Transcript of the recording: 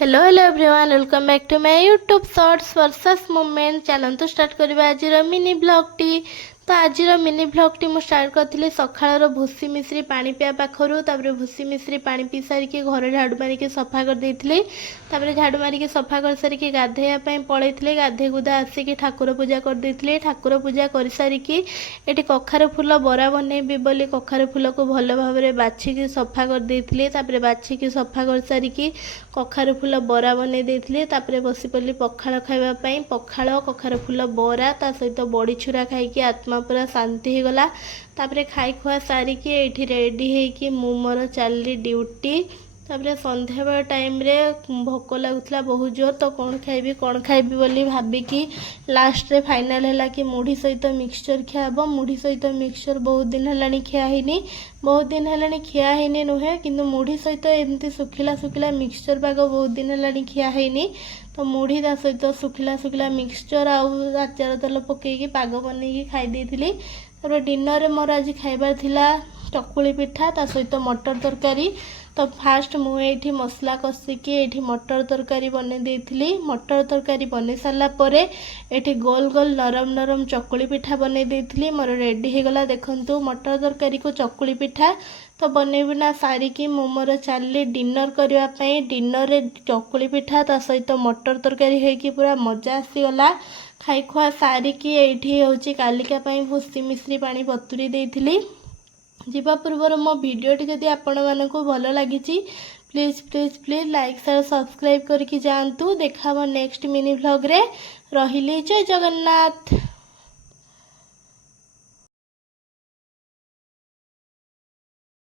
Hello everyone welcome back to my YouTube shorts versus movement चलतु start करवा आज mini blog टी। तो आज मिनी ब्लॉग टी मुझे स्टार्ट करी सकाळ भूसी मिश्री पानी पिया पाखर तापर भूसी मिश्री पानी पी सारिकी घर झाड़ू मारिक सफा करदे झाड़ू मारिक सफा कर सारिकी गाधेयापाई पलैली गाधे गुदा आसिक ठाकुर पूजा करदे ठाकुर पूजा कर सारिकी ये कखार फूल बरा बनैबी बोली कखार फूल को भल भाव बाछिकी सफा करदे बाछिकी सफा कर सारिकी कखार फूल बरा बनई देइथिले तापरे बसी पल्ली पखाळ खाइबा पई पखाळ कखार फूल बरा ता सहित बड़ी छुरा खाइकी आत्मा पूरा शांति हो गला। तापरे खाई खुआ सारिकी एठी रेडी हेकी मु मोर चलली ड्यूटी। तापरे संध्या बेला टाइम रे भोक लगुला बहुत जोर तो कौन खाइबी बोली भाबिकी लास्ट रे फाइनल हैला कि मुढ़ी सहित मिक्सचर खियाब। मुढ़ी सहित मिक्सचर बहुत दिन है खिया हैनी खिया हैनी नुहे किंतु मुढ़ी सहित एमती सुखिला सुखिला मिक्सचर पाग बहुत दिन है खिया हैनी। तो मुढ़ी ता सहित सुखिला सुखिला मिक्सचर आउ आचार तेल पकईकी पाग बनईकी खाई देइथिली। तापर डिनर रे मोर आज खाइबार थिला चकुली पिठा ता सहित मटर तरकारी। तो फास्ट मुझे मसला कषिकी ये मटर तरकारी बने देइथिली। मटर तरकारी बने सारा परे एठी गोल गोल नरम नरम चकुली पिठा बने देइथिली। मोर रेडी हो गला देखंतु मटर तरकारी को चकुली पिठा। तो बनैबिना सारिकी मु मोर चलली डिनर करने। डिनर रे चकुली पिठा ता सहित मटर तरकारी होइकी पूरा मजा आसीगला। खाई खुआ सारिकी एठी होची कालिका पई भूसी मिश्री पानी बतुरी देइथिली। जीवा पूर्व मो भिडियोटी जदि आपण मानकु भल लगी please please please like share subscribe करके जातु। देखा नेक्स्ट मिनी व्लॉग रे। रहिली जय जगन्नाथ।